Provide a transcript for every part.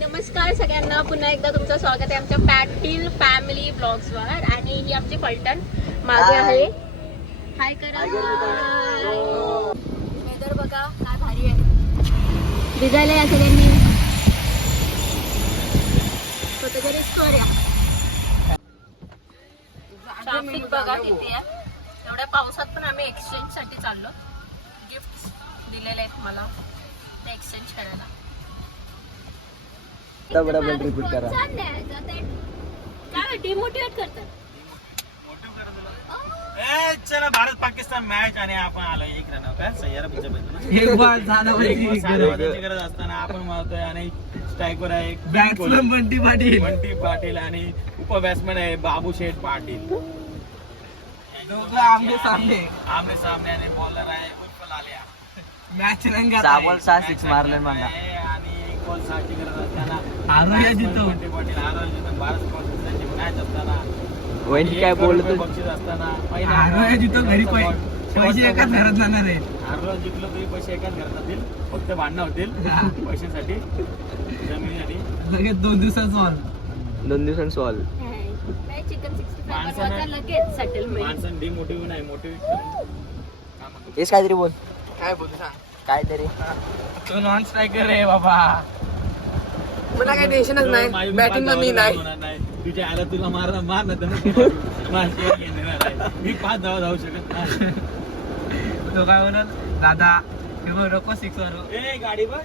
नमस्कार सगळ्यांना. पुन्हा एकदा तुमचं स्वागत आहे आमच्या पॅटील फॅमिली ब्लॉग्स वर. आणि ही आमची पलटण मागे. आहे. हाय करा. वेदर बघा काय भारी आहे. भिजायला या सगळ्यांनी. स्वतःच्या रिस्कवर या. ट्रॅफिक बघा किती आहे एवढ्या पावसात पण आम्ही एक्सचेंजसाठी चाललो. गिफ्ट दिलेले आहेत मला. ते एक्सचेंज करायला. डबल रिपीट करा. काय डिमोटिवेट करतात. ए, चला भारत पाकिस्तान मॅच आणि आपण आलो एक रन काय सह्यारा पुढच्या एक बार झाला पाहिजे बाजूला गरज असताना आपण मारतोय आणि स्ट्रायकर आहे बॅट्समन बंटी पाटील. बंटी पाटील आणि उप बॅट्समॅन आहे बाबू शेठ पाटील. आमने सामने. आमने सामने आणि बॉलर आहे उर्फ लाल्या मॅच रंगात सहा आहे. सिक्स मारले मला. आहे आणि एक बॉल सहाची गरज असताना हारूया जितो. बंटी पाटील हारूया जितो भारत पाकिस्तानची मॅच असताना. वहिनी काय बोलत बक्षीस असताना पहिला जितो घरी पै- शेवटचा पैसे एकाच. घरात जाणार आहेत. हारलो जिंकलो तरी पैसे एकाच घरात जातील. फक्त भांडणं होतील. पैशांसाठी जमिनीसाठी. लगेच दोन दिवसात सॉल्व दोन दिवसांनी सॉल्व चिकन सिक्स्टी माणसानं- फाय लगेच सेटलमेंट माणसं डिमोटिव्ह नाही मोटिवेट हेच काहीतरी बोल. काय बोलू सांग? काहीतरी. तो नॉन स्ट्रायकर आहे बाबा. मला काही टेन्शनच नाही. बॅटिंग मी नाही. तुझ्या आला तुला मार मार ना तर आहे. मी पाच धावा धावू शकत नाही. तो काय बोलत? दादा हे बघ नको सिक्स वर. ए गाडी बघ.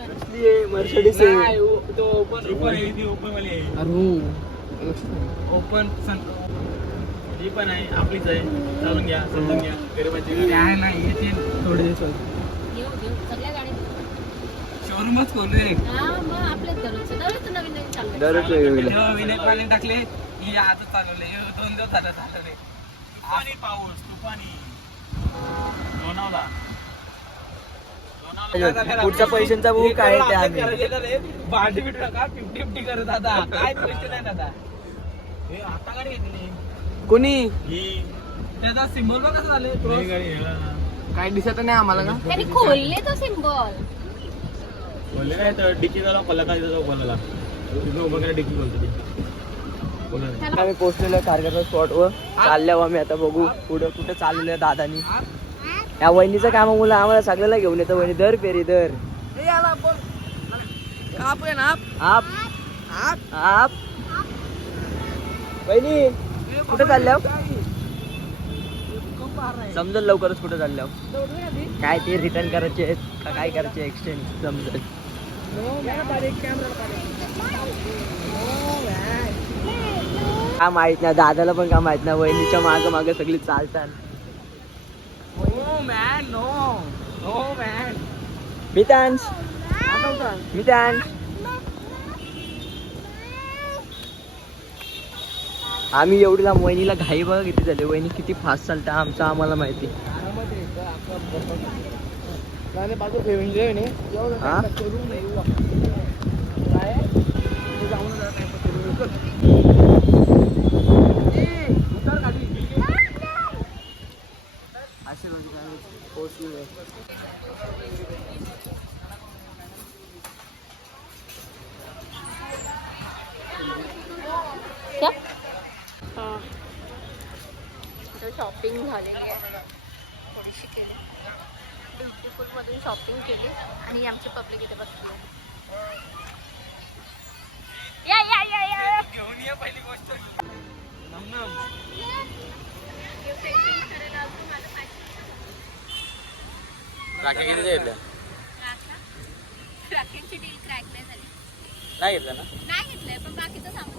कसली मर्सिडीज नाही, ओ- तो ओपन आहे. ओपन आहे. ती ओपन वाली आहे. अरे ओपन ही पण आहे आपलीच आहे. चालून घ्या समजून घ्या. गरिबांची नाही येते. थोडे दिवस शोरूमच खोलू हा दररोज विनय पाणी टाकले ही आज चालवले. हे दोन दिवस झालं चालवले. तुफानी पाऊस तुफानी. लोणावला. लोणावला. पुढचा पैशांचा बुक काय ते आम्ही. भांडी बिट नका फिफ्टी फिफ्टी करत दादा. काय पैसे नाही दादा. आता कोणी? त्याचा सिम्बॉल बघ कसं झाले ही काय दिसत नाही आम्हाला का? त्यांनी खोलले तो सिम्बॉल बोलले काय तर? डिकी झाला पल्ला काय जाऊ बोलायला तिथं उभं करा डिकी बोलतो ती. बोला आम्ही पोहोचलेलो स्पॉट वर. चालल्यावर आम्ही आता बघू पुढे कुठे चाललेलो दादानी. या वहिनीचं काम मुलं आम्हाला सगळ्याला घेऊन येतं वहिनी. दर पेरी दर. आप. आप. वहिनी कुठे चालल्या समजल लवकरच कुठे चालल्या काय ते रिटर्न करायचे आहेत का काय करायचे एक्सचेंज समजल. काय माहीत नाही दादाला पण काय माहीत नाही वहिनीच्या माग माग सगळी चालतात. मॅन नो नो आम्ही एवढी लांब वहिनीला घाई बघा किती झाली वहिनी किती फास्ट चालतं आमचं आम्हाला माहिती हा? असे म्हणजे आम्ही पोहोचलेलो. शॉपिंग झालेली आहे. थोडीशी केली. ब्युटिफुल मधून शॉपिंग केली आणि आमची पब्लिक इथे बसली. या या या या घेऊन ये. पहिली गोष्ट राखी किती घेतल्या डील क्रॅक नाही झाली. नाही घेतलं ना? नाही घेतलंय पण बाकीचं सामान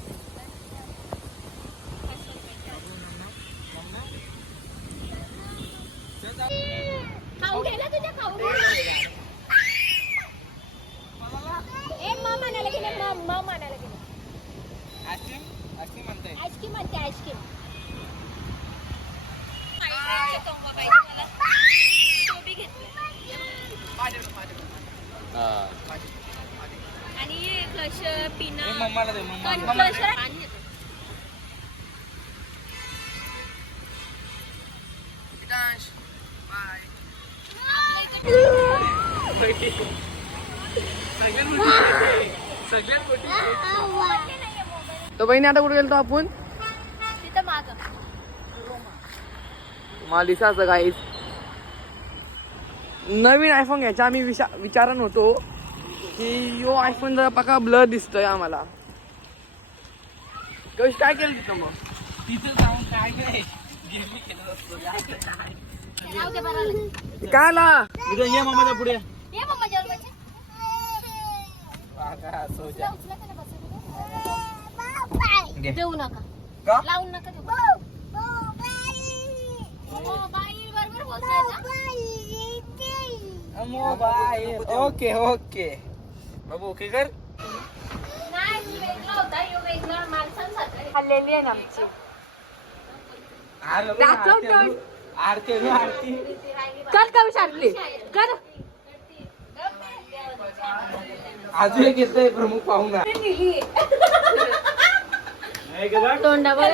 पाहिजे आणि कशर पिना मम्माला दे मम्मा तो बहिणी आता कुठे गेलतो आपण? मला दिसायचं काहीच नवीन आयफोन घ्यायचा आम्ही विचा विचारन होतो की यो आयफोन जरा पका ब्लर दिसतोय आम्हाला. कशी काय केलं तिथं मग? तिथं जाऊन काय काय काय इथं ये मामाच्या पुढे. ये मम्मा जेवण देऊ नका. का? लावून नका देऊ. Mobile okay okay. बाबू ओके कर. खाल्लेली आहे ना आमची. आरती आरती कर का विचारली कर. अजून एक येतोय प्रमुख पाहुणा तोंडावर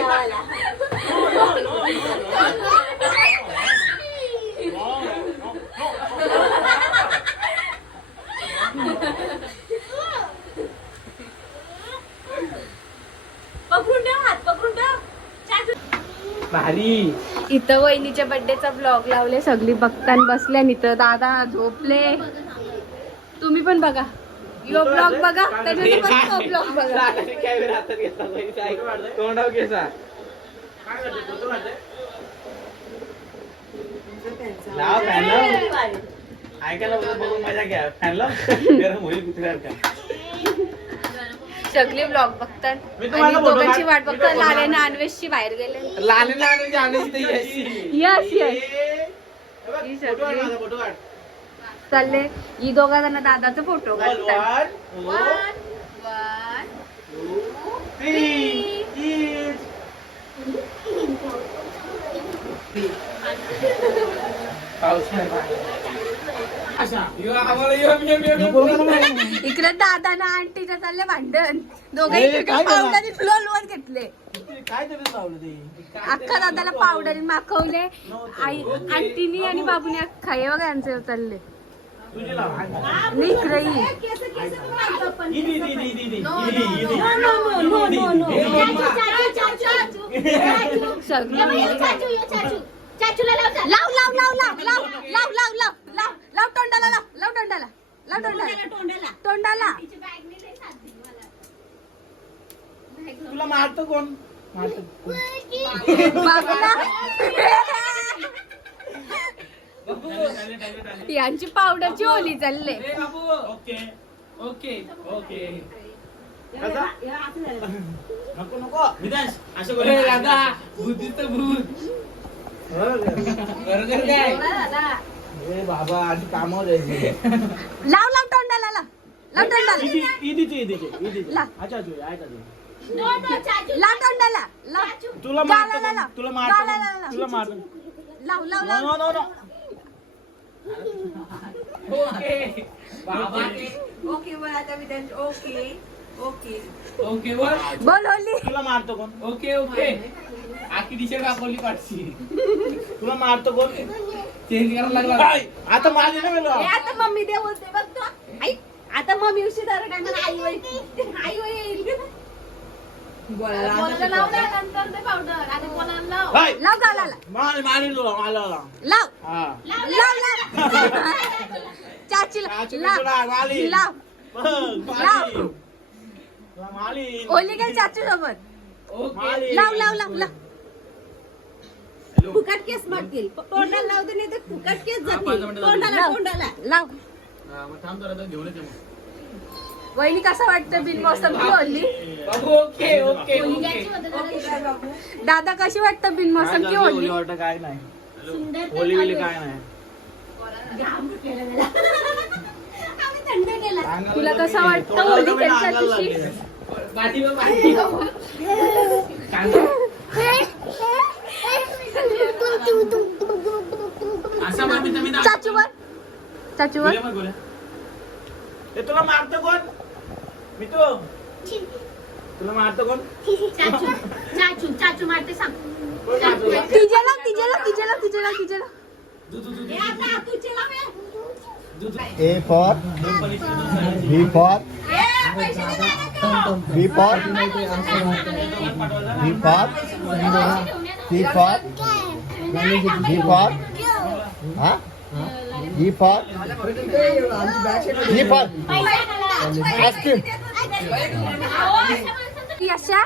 भारी इथं वहिनीच्या बर्थडेचा ब्लॉग लावले सगळी बघतान बसल्या इथं दादा झोपले. तुम्ही पण बघा. यो ब्लॉग बघा. त्याच्यावर पण तो ब्लॉग बघा. तोंडाव केसा लाव फॅन ऐकायला बघ- बघून मजा घ्या. फॅन लाव. गरम होईल कुत्र्यासारखा सगळे ब्लॉग बघतात. आणि दोघांची वाट बघतात. लाल्याने अन्वेषची बाहेर गेले. यस यस ही चालले. ही दोघा जण दादाचा फोटो काढतात. पाऊस इकडे दादा ना आंटीच्या चालले भांडण. दोघांनी पावडर लोलवत घेतले. अख्खा दादाला पावडर माखवले. आई आंटीनी आणि बाबूने अख्खा हे बघा यांचे चालले इदी सगळी. लाव लाव लाव लाव लाव लाव लाव लाव लाव. लाव तोंडाला लाव लाव तोंडाला लाव तोंडाला. तोंडाला. तुला मारतो कोण? यांची पावडरची होली चालले. Okay okay okay. नको नको. विदाश असं करू बुद्धीचं भूत. बरोबर. काय? बाबा आधी कामावर लाव लाव तोंडाला लाव. लाव तोंडाला. अच्छा लाव तोंडाला. लाव. तुला गालाला मारतो लाव. तुला मारतो गालाला? लाव. तुला मारतो. लाव लाव नो लाव. No no okay. बाबा ओके. वर आता विधान ओके ओके. ओके बोल. होली तुला मारतो कोण? Okay okay. आखी पाठची तुला मारतो कोण चेंज करायला लागला. काय? आता माझे ना मला. आता मम्मी दे बोलते बघ तो. आई आता मम्मी उशी धर काय मला आई होईल आई होईल बोलायला लावला नंतर ते पावडर आणि कोणाला लाव. हाय लाव मार मारेल तुला मला लाव हा. तुला लाव मारील. लाव. बघ, लाव. मारील. तुला मारील. ओली काय चाचू सोबत ओके मारील. लाव लाव लाव लाव. फुकट केस मागतील तोंडाला लावते नाही तर फुकट केस जातील. तोंडाला लाव. वहिनी कसं वाटतं बिन मौसम? ओल्ली ओके ओके दादा कशी वाटतं बिन मौसम? की ओल्ली काय नाही. ओली बिली काय नाही. तुला कसं वाटतं ओली खेळतात चाचूवर चाचूवर बोला मग, बोला. ए, तुला मारतो कोण मी तो तुला मारतो कोण चाचू चाचू चाचू मारते सांग कोण मारतो तुला? तिजेला तिजेला तिजेला तिजेला तिजेला ए, आता तुझे लाव ए. A for B for ए, पैसे नाही द्यायला का? B for B for C for D for huh? Ice cream ती अशा?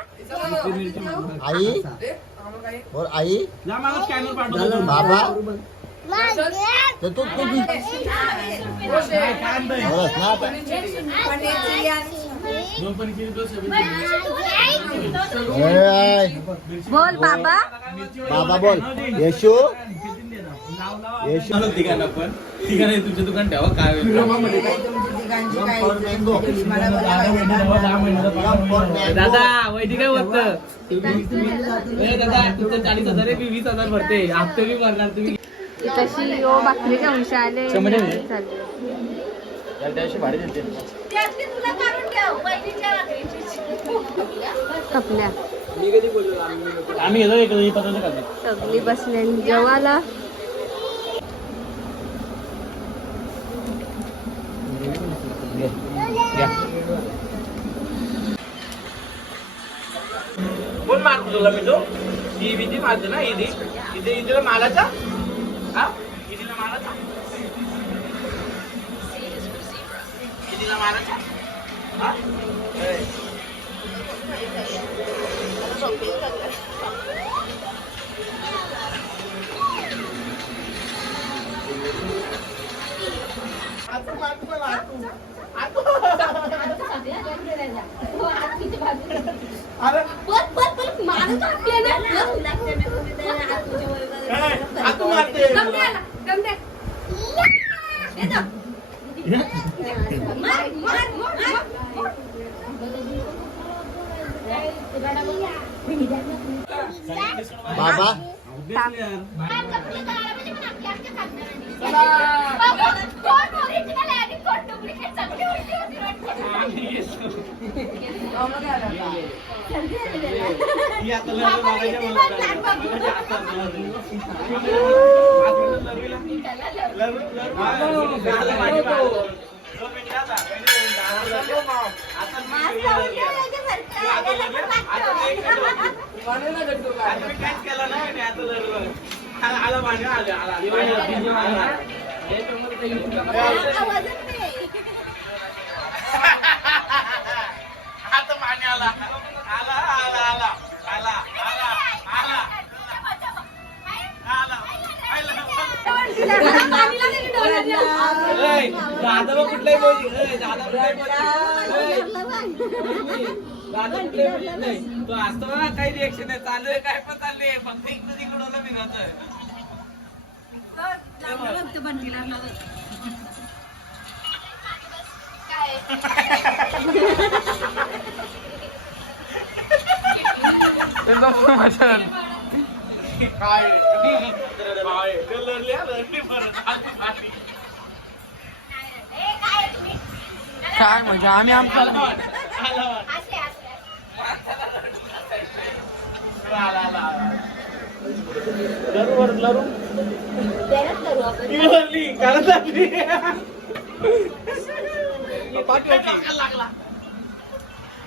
आई? और आई? बाबा? तर तू तू बी- काय आणतोय? बरं ना बोल बाबा. बाबा बोल. येशू? तिघांना पण. तिघांना दुकान ठेवा काय दादा वैदिक काय दादा तुमचं चाळीस हजार आहे मी वीस हजार भरते. हप्ते बी भरणार तुम्ही. चालली. त्यातली तुला कपल्या आम्ही घेतो एक ही पद्धत करतो सगळी बसलेली जेवायला. कोण मारतो तुला मी तो? ही विधी मारते ना इधी इथे इथे मालाचा हा? इधीला मालाचा हा ए. ही आता आता पाणी आला आला. आला. आला आला आला. आला ए, दादा कुठलाही दादा कुठलाही दादा कुठलाही बोली नाही? तो असतो ना काही रिएक्शन आहे. चालू आहे काय पण चालू आहे. फक्त इकडं तिकडं होतं मी राहतोय. काय? लढली. काय म्हणजे आम्ही आमचं आला पाणी. आला आला आला लरू वर लरू ती लढली कारण लागली पाठी होती. लागला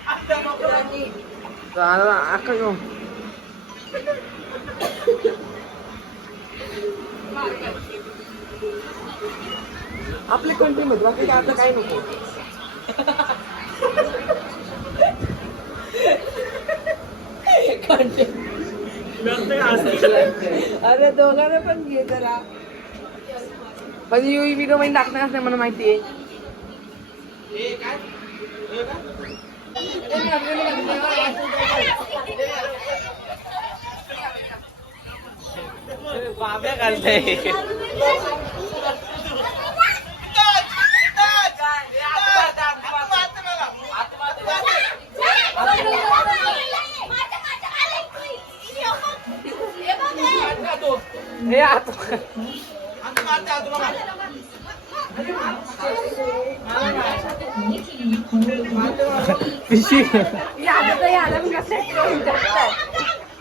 आता नको. अक्का घेऊ आपले कंट्री मध्ये बाकी काय आता काय नको व्यस्त का असं? अरे दोघांना पण घे जरा. पण यू व्हिडिओमध्ये टाकणार नाही मला माहिती आहे. बाब्या घालते हे आत.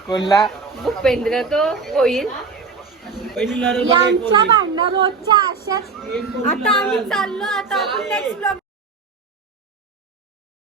कोणला? भूपेंद्र तो होईल यांच्या भांडणं रोजच्या अशाच. आता आम्ही चाललो आता आपण नेक्स्ट ब्लॉग